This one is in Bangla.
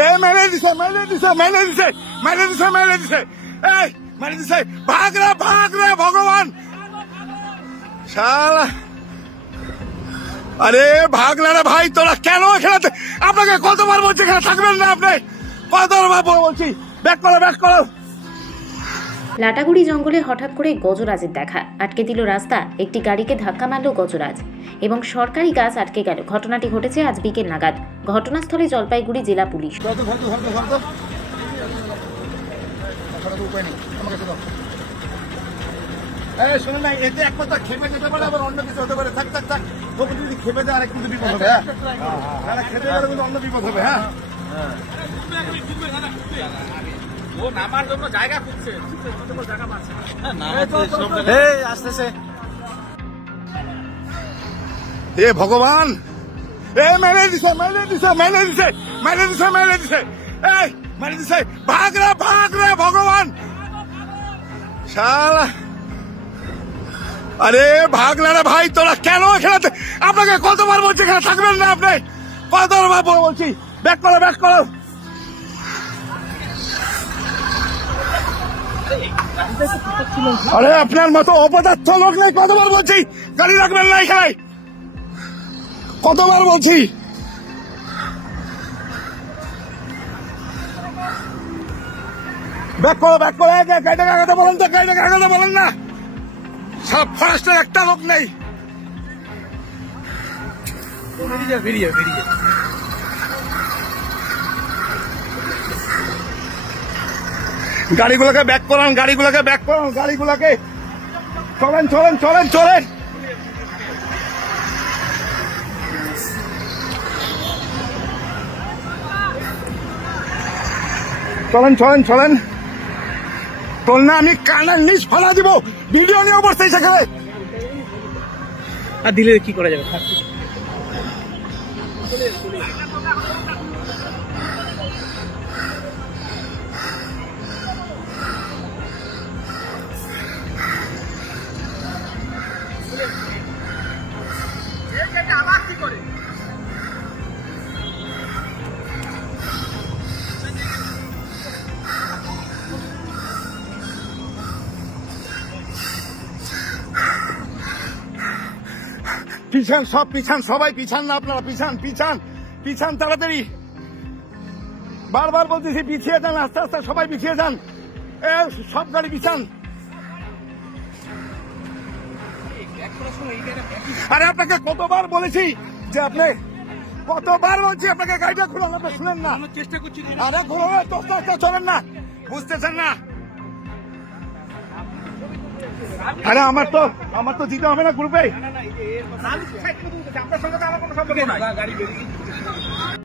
এ মেরে দিছে মেরে দিছে মেরে দিছে মেরে দিছে মেরে দিছে এই মেরে দিছে ভাগ রে ভগবান শালা আরে ভাগ না রে ভাই তোরা কেন এখানে আপনাকে কতবার বলছি এখানে থাকবেন না আপনি কতবার বলছি ব্যাক করো লাটাগুড়ি জঙ্গলে হঠাৎ করে গজরাজের দেখা, আটকে দিল রাস্তা, একটি গাড়িকে ধাক্কা মারল গজরাজ এবং সরকারি গাছ আটকে গেল। ঘটনাটি ঘটেছে আজ বিকেল নাগাদ। ঘটনাস্থলে জলপাইগুড়ি জেলা পুলিশ। নামার জন্য জায়গা খুঁজছে, আসতেছে। এ ভগবান এ মেরে দিছে মেরে দিছে মেরে দিছে মেরে দিছে মেরে দিছে এই মেরে দিছে ভাগ রে ভগবান শালা আরে ভাগ না রে ভাই তোরা কেন এখানে আপনাকে কতবার বলছি এখানে থাকবেন না আপনি কতবার বলছি ব্যাক করো আরে আপনার মতো অপদার্থ লোক নেই, কতবার বলছি গাড়ি রাখবেন না এখানে, কতবার বলছি। ব্যাক করো গাড়িটাকে আগাতে বলেন না সব ফরেস্টের একটা লোক নেই। বেরিয়ে গাড়িগুলোকে ব্যাক করান গাড়িগুলোকে চলেন তোর না আমি কানের নিচ ফেলা দিব, ভিডিও নিয়ে অবস্থায় সেখানে আর দিলে কি করা যাবে। পিছান সবাই পিছান না, আপনারা পিছান তাড়াতাড়ি, বারবার বলতেছি পিছিয়ে যান, আস্তে সবাই পিছিয়ে যান, সব গাড়ি পিছান। আরে আপনাকে কতবার বলেছি যে আপনাকে গাড়িটা খুলুন, আপনি শুনেন না, চেষ্টা করছি। আরে খুলুন, চলেন না, বুঝতেছেন না। আরে আমার তো দিতে হবে না গ্রুপে। আপনার সঙ্গে তো আমার কোনো সম্পর্ক নাই। গাড়ি বেরিয়ে